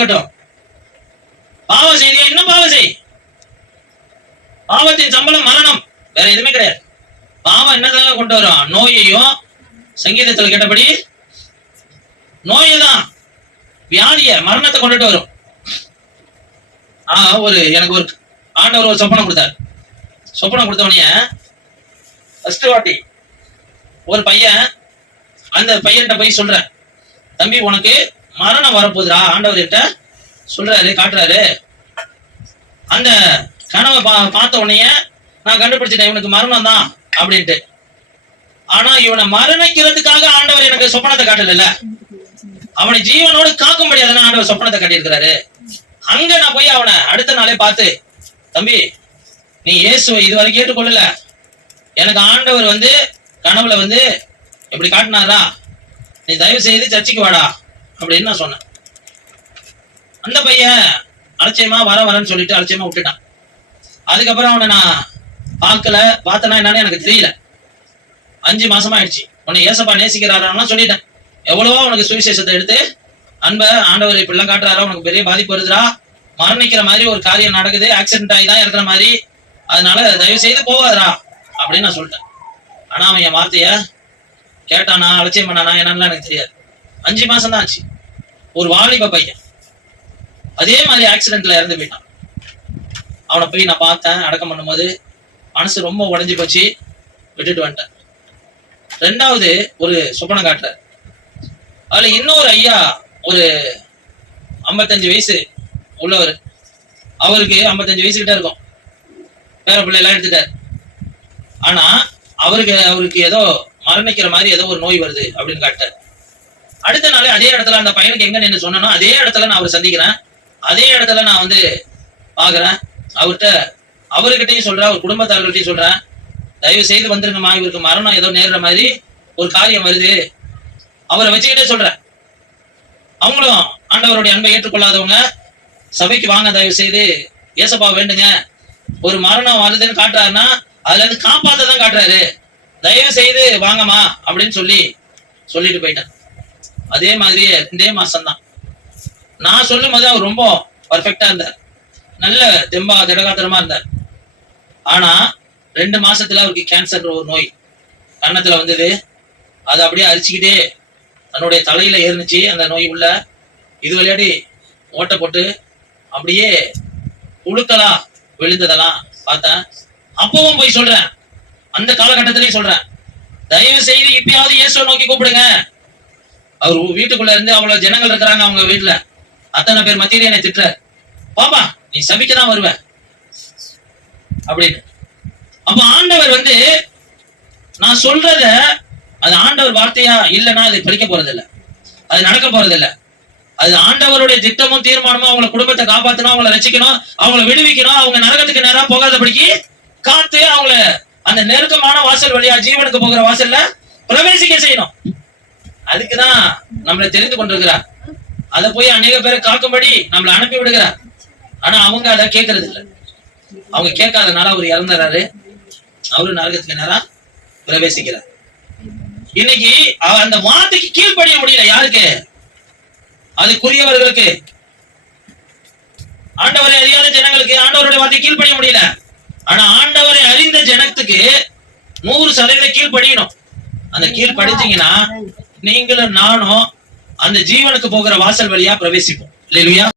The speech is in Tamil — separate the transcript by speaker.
Speaker 1: ஆகட்டும் பாவம் செய்தியா இன்னும் பாவம் செய்? பாவத்தின் சம்பளம் மரணம். வேற எதுவுமே கிடையாது. பாவம் என்னதாக கொண்டு வரும் நோயையும் சங்கீதத்தில் கேட்டபடி நோயை தான் வியாதிய மரணத்தை கொண்டுட்டு வரும். ஆ ஒரு எனக்கு ஒரு ஆண்டவர் ஒரு சொப்பனம் கொடுத்தார். சொப்பனம் கொடுத்தவனைய ஃபர்ஸ்ட் வாட்டி ஒரு பையன் அந்த பையன்கிட்ட போய் சொல்றேன். தம்பி உனக்கு மரணம் வரப்போகுதுடா. ஆண்டவர் கிட்ட சொல்றாரு காட்டுறாரு. அந்த கனவை பா பார்த்த உடனே நான் கண்டுபிடிச்சிட்டேன் இவனுக்கு மரணம் தான் அப்படின்ட்டு. ஆனா இவனை மரணிக்கிறதுக்காக ஆண்டவர் எனக்கு சொப்பனத்தை காட்டல அவனை ஜீவனோடு காக்கும்படியாதான ஆண்டவர் சொப்பனத்தை காட்டியிருக்கிறாரு. அங்க நான் போய் அவனை அடுத்த நாளே பார்த்து தம்பி நீ இயேசுவை இதுவரை கேட்டுக்கொள்ளல. எனக்கு ஆண்டவர் வந்து கனவுல வந்து இப்படி காட்டினாரா? நீ தயவு செய்து சர்ச்சைக்கு வாடா. அப்படின்னு நான் சொன்னேன். அந்த பையன் அலட்சியமா வர வரேன்னு சொல்லிட்டு அலட்சியமா விட்டுட்டான். அதுக்கப்புறம் அவனை நான் பார்க்கல பார்த்தனா என்னன்னு எனக்கு தெரியல. அஞ்சு மாசமா ஆயிடுச்சு. உன்னை ஏசப்பா நேசிக்கிறாரான்னு சொல்லிட்டேன். எவ்வளவோ உனக்கு சுவிசேஷத்தை எடுத்து அன்ப ஆண்டவர் இப்படிலாம் காட்டுறாரா உனக்கு பெரிய பாதிப்பு வருதுடா. மரணிக்கிற மாதிரி ஒரு காரியம் நடக்குது ஆக்சிடென்ட் ஆகி தான் இருக்கிற மாதிரி. அதனால தயவு செய்து போவாதடா அப்படின்னு நான் சொல்லிட்டேன். ஆனா அவன் என் வார்த்தைய கேட்டானா அலட்சியம் பண்ணானா என்னன்னு எனக்கு தெரியாது. அஞ்சு மாசம் தான் ஆச்சு. ஒரு வாலிப பையன். அதே மாதிரி ஆக்சிடென்ட்ல இறந்து போயிட்டான். அவனை போய் நான் பார்த்தேன் அடக்கம் பண்ணும்போது மனசு ரொம்ப உடஞ்சி போச்சு விட்டுட்டு வந்துட்டேன். ரெண்டாவது ஒரு சொப்பனம் காட்டுறார். அதுல இன்னொரு ஐயா ஒரு ஐம்பத்தஞ்சு வயசு உள்ளவர். அவருக்கு ஐம்பத்தஞ்சு வயசு கிட்ட இருக்கும். பேர பிள்ளை எல்லாம் எடுத்துட்டார். ஆனா அவருக்கு அவருக்கு ஏதோ மரணிக்கிற மாதிரி ஏதோ ஒரு நோய் வருது அப்படின்னு காட்டார் அடுத்த நாளே அதே இடத்துல அந்த பையனுக்கு எங்க நின்று சொன்னனோ அதே இடத்துல நான் அவரை சந்திக்கிறேன். அதே இடத்துல நான் வந்து பாக்குறேன் அவர்கிட்ட அவர்கிட்டயும் சொல்றேன் அவர் குடும்பத்தார்கள்ட்டையும் சொல்றேன். தயவு செய்து வந்துருங்கம்மா இவருக்கு மரணம் ஏதோ நேர்ற மாதிரி ஒரு காரியம் வருது. அவரை வச்சுக்கிட்டே சொல்றேன். அவங்களும் ஆண்டவருடைய அன்பை ஏற்றுக்கொள்ளாதவங்க சபைக்கு வாங்க தயவு செய்து ஏசப்பா வேண்டுங்க. ஒரு மரணம் வருதுன்னு காட்டுறாருன்னா அதுல இருந்து காப்பாத்த தான் காட்டுறாரு. தயவு செய்து வாங்கம்மா அப்படின்னு சொல்லி சொல்லிட்டு போயிட்டேன். அதே மாதிரி ரெண்டே மாசம் தான் நான் சொல்லும் போது அவர் ரொம்ப பர்ஃபெக்டா இருந்தார். நல்ல தெம்பா திடகாத்திரமா இருந்தார். ஆனா ரெண்டு மாசத்துல அவருக்கு கேன்சர் ஒரு நோய் கன்னத்துல வந்தது. அது அப்படியே அரிச்சுக்கிட்டே தன்னுடைய தலையில ஏறினுச்சு. அந்த நோய் உள்ள இது விளையாடி ஓட்டை போட்டு அப்படியே உழுக்கலா விழுந்ததெல்லாம் பார்த்தேன். அப்பவும் போய் சொல்றேன். அந்த காலகட்டத்திலயும் சொல்றேன். தயவு செய்து இப்பயாவது இயேசுவை நோக்கி கூப்பிடுங்க. அவர் வீட்டுக்குள்ள இருந்து அவ்வளவு ஜனங்கள் இருக்கிறாங்க அவங்க வீட்டுல. அத்தனை பேர் மத்தியில என்னை திட்டுற பாப்பா நீ சபிக்க தான் வருவ. அப்படின்னு. அப்ப ஆண்டவர் வந்து நான் சொல்றத அது ஆண்டவர் வார்த்தையா இல்லைன்னா அது படிக்க போறது இல்ல அது நடக்க போறது அது ஆண்டவருடைய திட்டமும் தீர்மானமும் அவங்கள குடும்பத்தை காப்பாத்தணும் அவங்கள ரசிக்கணும் அவங்கள விடுவிக்கணும் அவங்க நரகத்துக்கு நேரா போகாதபடிக்கு காத்து அவங்கள அந்த நெருக்கமான வாசல் வழியா ஜீவனுக்கு போகிற வாசல்ல பிரவேசிக்க செய்யணும். அதுக்குதான் நம்மளை தெரிந்து கொண்டிருக்கிறார். அதை போய் அநேக பேரை காக்கும்படி நம்மளை அனுப்பி விடுகிறார். ஆனா அவங்க அதை கேட்கறது இல்லை. அவங்க கேட்காதனால அவர் இறந்துறாரு. அவரு நரகத்துக்கு நேரம் பிரவேசிக்கிறார். இன்னைக்கு அவ- அந்த வார்த்தைக்கு கீழ்ப்படிய முடியல யாருக்கு? அதுக்குரியவர்களுக்கு. ஆண்டவரை அறியாத ஜனங்களுக்கு ஆண்டவருடைய வார்த்தை கீழ்ப்படிய முடியல. ஆனா ஆண்டவரை அறிந்த ஜனத்துக்கு நூறு சதவீத கீழ்ப்படியணும். அந்த கீழ்ப்படிச்சீங்கன்னா நீங்களும் நானும் அந்த ஜீவனுக்கு போகிற வாசல் வழியா பிரவேசிப்போம். இல்லையா